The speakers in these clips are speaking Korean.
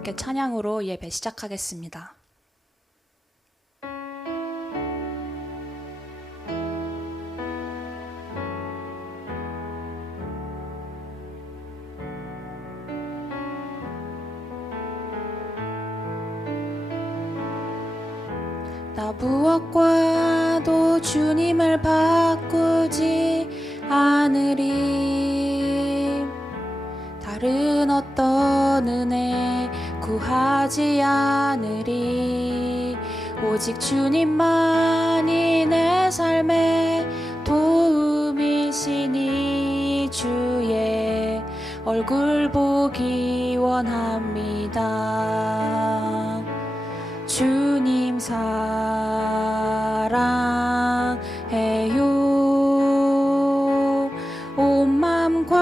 함께 찬양으로 예배 시작하겠습니다. 나 무엇과도 주님을 바꾸지 않으리. 다른 어떤 은혜 구하지 않으리. 오직 주님만이 내 삶의 도움이시니 주의 얼굴 보기 원합니다. 주님 사랑해요. 온 맘과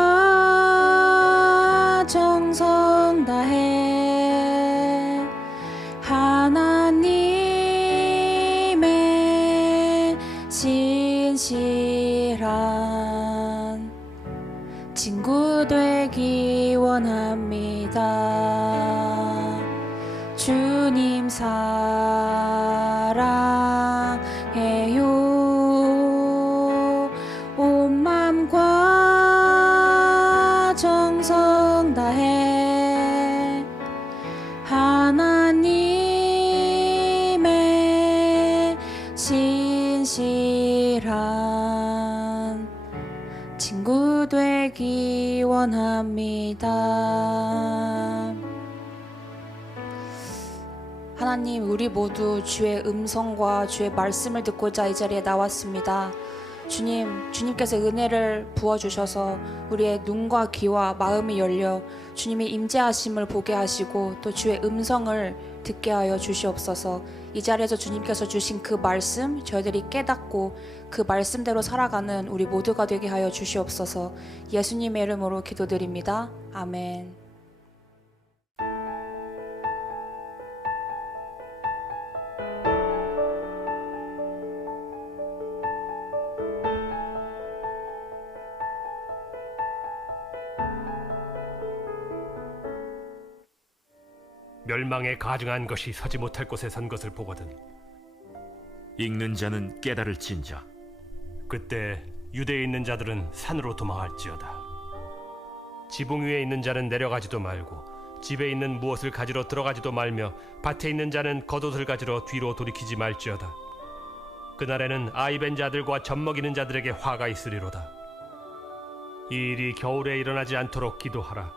정성 다해 하나님의 진실한 친구 되기 원합니다. 주님 사랑해요. 온 맘과 정성 다해 하나님의 진실한 친구 되기 원합니다. 하나님, 우리 모두 주의 음성과 주의 말씀을 듣고자 이 자리에 나왔습니다. 주님께서 은혜를 부어주셔서 우리의 눈과 귀와 마음이 열려 주님의 임재하심을 보게 하시고 또 주의 음성을 듣게 하여 주시옵소서. 이 자리에서 주님께서 주신 그 말씀 저희들이 깨닫고 그 말씀대로 살아가는 우리 모두가 되게 하여 주시옵소서. 예수님의 이름으로 기도드립니다. 아멘. 멸망에 가증한 것이 서지 못할 곳에 선 것을 보거든 읽는 자는 깨달을진저. 그때 유대에 있는 자들은 산으로 도망할지어다. 지붕 위에 있는 자는 내려가지도 말고 집에 있는 무엇을 가지러 들어가지도 말며 밭에 있는 자는 겉옷을 가지러 뒤로 돌이키지 말지어다. 그날에는 아이 벤 자들과 젖먹이는 자들에게 화가 있으리로다. 이 일이 겨울에 일어나지 않도록 기도하라.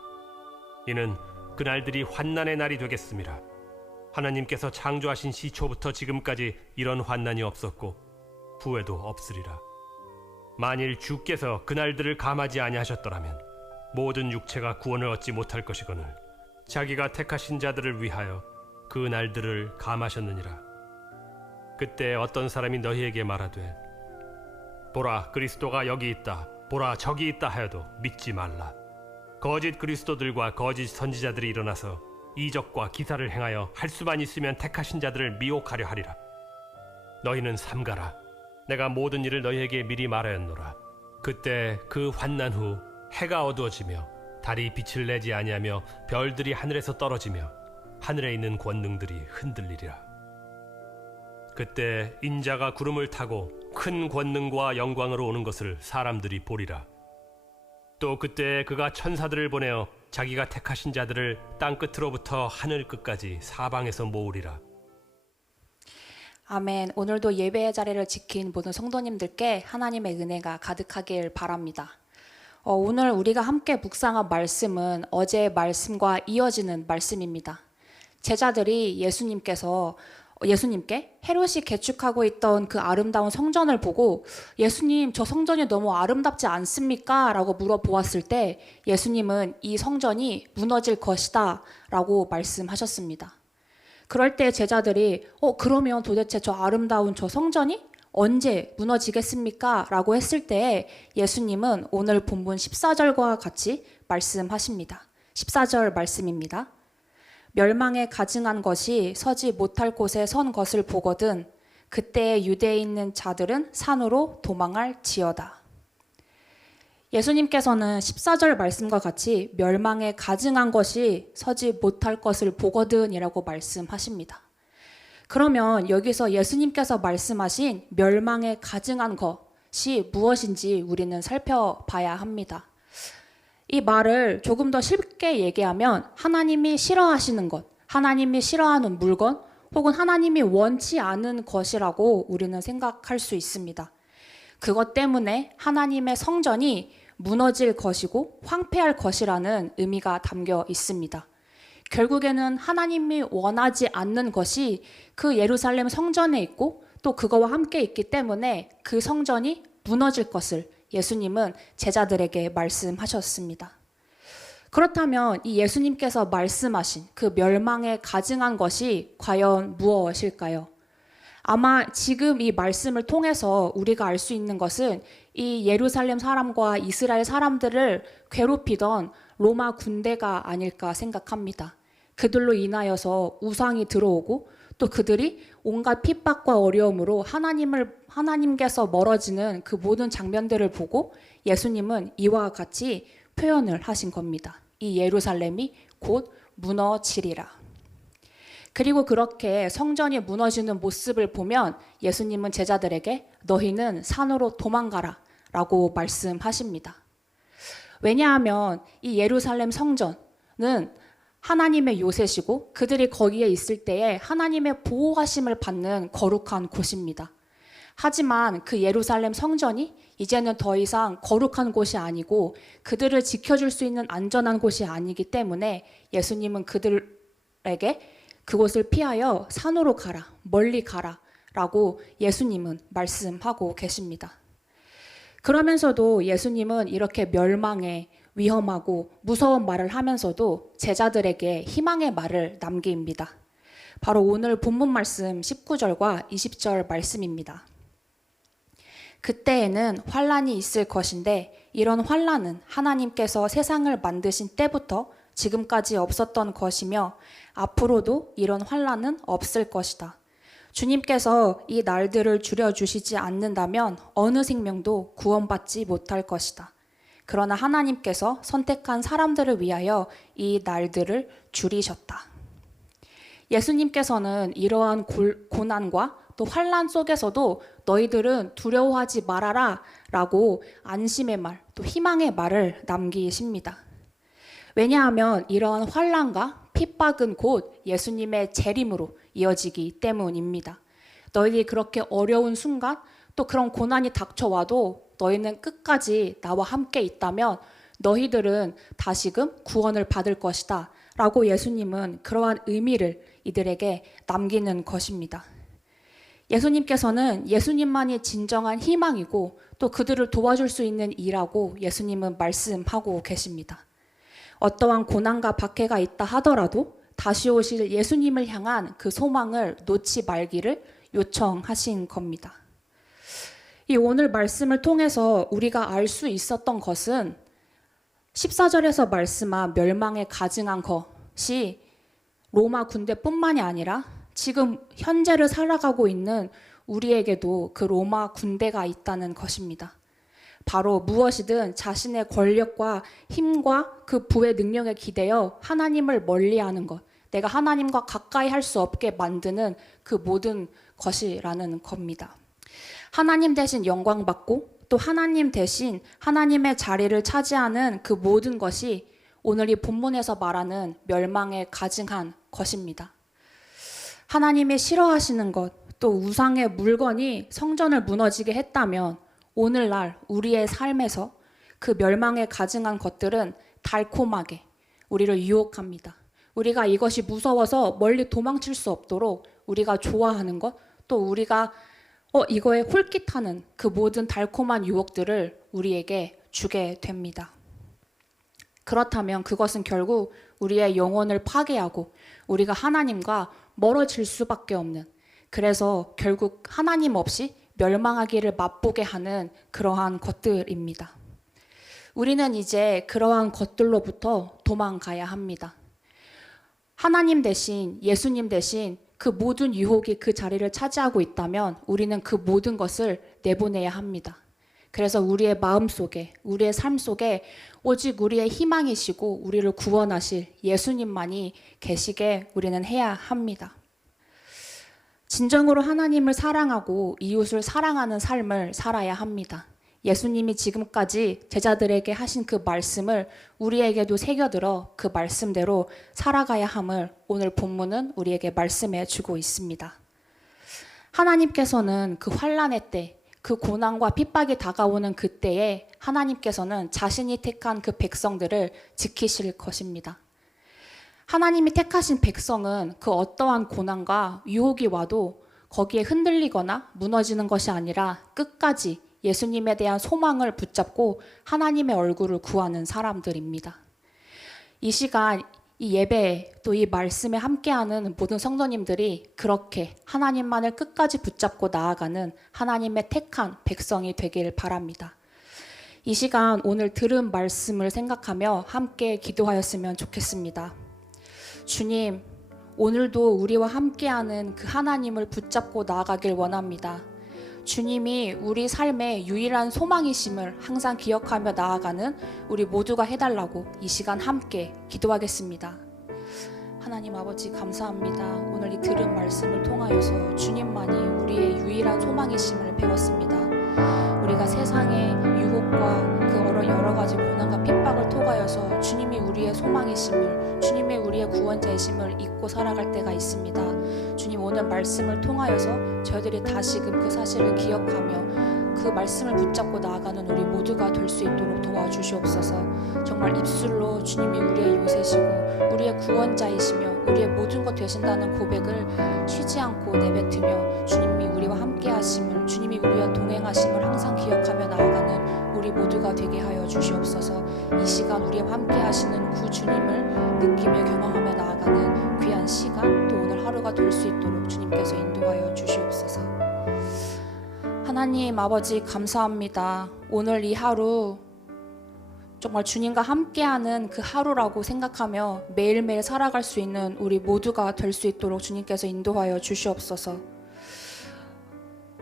이는 그날들이 환난의 날이 되겠습니다. 하나님께서 창조하신 시초부터 지금까지 이런 환난이 없었고 후에도 없으리라. 만일 주께서 그날들을 감하지 아니하셨더라면 모든 육체가 구원을 얻지 못할 것이거늘 자기가 택하신 자들을 위하여 그 날들을 감하셨느니라. 그때 어떤 사람이 너희에게 말하되 보라, 그리스도가 여기 있다, 보라, 저기 있다 하여도 믿지 말라. 거짓 그리스도들과 거짓 선지자들이 일어나서 이적과 기사를 행하여 할 수만 있으면 택하신 자들을 미혹하려 하리라. 너희는 삼가라. 내가 모든 일을 너희에게 미리 말하였노라. 그때 그 환난 후 해가 어두워지며 달이 빛을 내지 아니하며 별들이 하늘에서 떨어지며 하늘에 있는 권능들이 흔들리리라. 그때 인자가 구름을 타고 큰 권능과 영광으로 오는 것을 사람들이 보리라. 또 그때 그가 천사들을 보내어 자기가 택하신 자들을 땅 끝으로부터 하늘 끝까지 사방에서 모으리라. 아멘. 오늘도 예배의 자리를 지킨 모든 성도님들께 하나님의 은혜가 가득하길 바랍니다. 오늘 우리가 함께 묵상한 말씀은 어제의 말씀과 이어지는 말씀입니다. 제자들이 예수님께 헤롯이 개축하고 있던 그 아름다운 성전을 보고 예수님, 저 성전이 너무 아름답지 않습니까? 라고 물어보았을 때 예수님은 이 성전이 무너질 것이다 라고 말씀하셨습니다. 그럴 때 제자들이 그러면 도대체 저 아름다운 저 성전이 언제 무너지겠습니까? 라고 했을 때 예수님은 오늘 본문 14절과 같이 말씀하십니다. 14절 말씀입니다. 멸망에 가증한 것이 서지 못할 곳에 선 것을 보거든 그때 유대에 있는 자들은 산으로 도망할지어다. 예수님께서는 14절 말씀과 같이 멸망에 가증한 것이 서지 못할 것을 보거든이라고 말씀하십니다. 그러면 여기서 예수님께서 말씀하신 멸망에 가증한 것이 무엇인지 우리는 살펴봐야 합니다. 이 말을 조금 더 쉽게 얘기하면 하나님이 싫어하시는 것, 하나님이 싫어하는 물건, 혹은 하나님이 원치 않은 것이라고 우리는 생각할 수 있습니다. 그것 때문에 하나님의 성전이 무너질 것이고 황폐할 것이라는 의미가 담겨 있습니다. 결국에는 하나님이 원하지 않는 것이 그 예루살렘 성전에 있고 또 그거와 함께 있기 때문에 그 성전이 무너질 것을 예수님은 제자들에게 말씀하셨습니다. 그렇다면 이 예수님께서 말씀하신 그 멸망에 가증한 것이 과연 무엇일까요? 아마 지금 이 말씀을 통해서 우리가 알 수 있는 것은 이 예루살렘 사람과 이스라엘 사람들을 괴롭히던 로마 군대가 아닐까 생각합니다. 그들로 인하여서 우상이 들어오고 또 그들이 온갖 핍박과 어려움으로 하나님께서 멀어지는 그 모든 장면들을 보고 예수님은 이와 같이 표현을 하신 겁니다. 이 예루살렘이 곧 무너지리라. 그리고 그렇게 성전이 무너지는 모습을 보면 예수님은 제자들에게 너희는 산으로 도망가라 라고 말씀하십니다. 왜냐하면 이 예루살렘 성전은 하나님의 요새시고 그들이 거기에 있을 때에 하나님의 보호하심을 받는 거룩한 곳입니다. 하지만 그 예루살렘 성전이 이제는 더 이상 거룩한 곳이 아니고 그들을 지켜줄 수 있는 안전한 곳이 아니기 때문에 예수님은 그들에게 그곳을 피하여 산으로 가라, 멀리 가라 라고 예수님은 말씀하고 계십니다. 그러면서도 예수님은 이렇게 멸망에 위험하고 무서운 말을 하면서도 제자들에게 희망의 말을 남깁니다. 바로 오늘 본문 말씀 19절과 20절 말씀입니다. 그때에는 환란이 있을 것인데 이런 환란은 하나님께서 세상을 만드신 때부터 지금까지 없었던 것이며 앞으로도 이런 환란은 없을 것이다. 주님께서 이 날들을 줄여주시지 않는다면 어느 생명도 구원받지 못할 것이다. 그러나 하나님께서 선택한 사람들을 위하여 이 날들을 줄이셨다. 예수님께서는 이러한 고난과 또 환난 속에서도 너희들은 두려워하지 말아라 라고 안심의 말, 또 희망의 말을 남기십니다. 왜냐하면 이러한 환난과 핍박은 곧 예수님의 재림으로 이어지기 때문입니다. 너희들이 그렇게 어려운 순간 또 그런 고난이 닥쳐와도 너희는 끝까지 나와 함께 있다면 너희들은 다시금 구원을 받을 것이다 라고 예수님은 그러한 의미를 이들에게 남기는 것입니다. 예수님께서는 예수님만이 진정한 희망이고 또 그들을 도와줄 수 있는 이라고 예수님은 말씀하고 계십니다. 어떠한 고난과 박해가 있다 하더라도 다시 오실 예수님을 향한 그 소망을 놓지 말기를 요청하신 겁니다. 이 오늘 말씀을 통해서 우리가 알 수 있었던 것은 14절에서 말씀한 멸망에 가증한 것이 로마 군대뿐만이 아니라 지금 현재를 살아가고 있는 우리에게도 그 로마 군대가 있다는 것입니다. 바로 무엇이든 자신의 권력과 힘과 그 부의 능력에 기대어 하나님을 멀리하는 것, 내가 하나님과 가까이 할 수 없게 만드는 그 모든 것이라는 겁니다. 하나님 대신 영광받고 또 하나님 대신 하나님의 자리를 차지하는 그 모든 것이 오늘 이 본문에서 말하는 멸망에 가증한 것입니다. 하나님이 싫어하시는 것, 또 우상의 물건이 성전을 무너지게 했다면 오늘날 우리의 삶에서 그 멸망에 가증한 것들은 달콤하게 우리를 유혹합니다. 우리가 이것이 무서워서 멀리 도망칠 수 없도록 우리가 좋아하는 것, 또 우리가 이거에 홀깃하는 그 모든 달콤한 유혹들을 우리에게 주게 됩니다. 그렇다면 그것은 결국 우리의 영혼을 파괴하고 우리가 하나님과 멀어질 수밖에 없는, 그래서 결국 하나님 없이 멸망하기를 맛보게 하는 그러한 것들입니다. 우리는 이제 그러한 것들로부터 도망가야 합니다. 하나님 대신, 예수님 대신 그 모든 유혹이 그 자리를 차지하고 있다면 우리는 그 모든 것을 내보내야 합니다. 그래서 우리의 마음 속에, 우리의 삶 속에 오직 우리의 희망이시고 우리를 구원하실 예수님만이 계시게 우리는 해야 합니다. 진정으로 하나님을 사랑하고 이웃을 사랑하는 삶을 살아야 합니다. 예수님이 지금까지 제자들에게 하신 그 말씀을 우리에게도 새겨들어 그 말씀대로 살아가야 함을 오늘 본문은 우리에게 말씀해 주고 있습니다. 하나님께서는 그 환난의 때, 그 고난과 핍박이 다가오는 그때에 하나님께서는 자신이 택한 그 백성들을 지키실 것입니다. 하나님이 택하신 백성은 그 어떠한 고난과 유혹이 와도 거기에 흔들리거나 무너지는 것이 아니라 끝까지 예수님에 대한 소망을 붙잡고 하나님의 얼굴을 구하는 사람들입니다. 이 시간, 이 예배, 또 이 말씀에 함께하는 모든 성도님들이 그렇게 하나님만을 끝까지 붙잡고 나아가는 하나님의 택한 백성이 되길 바랍니다. 이 시간 오늘 들은 말씀을 생각하며 함께 기도하였으면 좋겠습니다. 주님, 오늘도 우리와 함께하는 그 하나님을 붙잡고 나아가길 원합니다. 주님이 우리 삶의 유일한 소망이심을 항상 기억하며 나아가는 우리 모두가 해달라고 이 시간 함께 기도하겠습니다. 하나님 아버지 감사합니다. 오늘 이 들은 말씀을 통하여서 주님만이 우리의 유일한 소망이심을 배웠습니다. 우리가 세상의 유혹과 그 여러 가지 고난과 핍박을 통하여서 주님이 우리의 소망이심을, 주님이 우리의 구원자이심을 잊고 살아갈 때가 있습니다. 주님, 오늘 말씀을 통하여서 저희들이 다시금 그 사실을 기억하며 그 말씀을 붙잡고 나아가는 우리 모두가 될 수 있도록 도와주시옵소서. 정말 입술로 주님이 우리의 요새시고 우리의 구원자이시며 우리의 모든 것 되신다는 고백을 쉬지 않고 내뱉으며 주님이 우리와 함께 하심을, 주님이 우리와 동행하심을 항상 기억하며 나아가는 우리 모두가 되게 하여 주시옵소서. 이 시간 우리와 함께 하시는 구 주님을 느끼며 경험하며 나아가는 귀한 시간, 또 오늘 하루가 될 수 있도록 주님께서 인도하여 주시옵소서. 하나님 아버지 감사합니다. 오늘 이 하루 정말 주님과 함께하는 그 하루라고 생각하며 매일매일 살아갈 수 있는 우리 모두가 될 수 있도록 주님께서 인도하여 주시옵소서.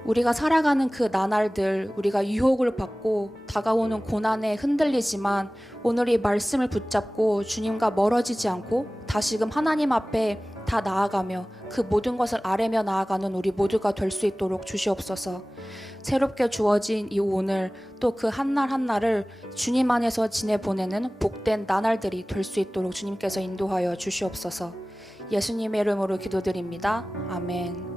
우리가 살아가는 그 나날들, 우리가 유혹을 받고 다가오는 고난에 흔들리지만 오늘 이 말씀을 붙잡고 주님과 멀어지지 않고 다시금 하나님 앞에 다 나아가며 그 모든 것을 아뢰며 나아가는 우리 모두가 될 수 있도록 주시옵소서. 새롭게 주어진 이 오늘, 또 그 한날 한날을 주님 안에서 지내보내는 복된 나날들이 될 수 있도록 주님께서 인도하여 주시옵소서. 예수님의 이름으로 기도드립니다. 아멘.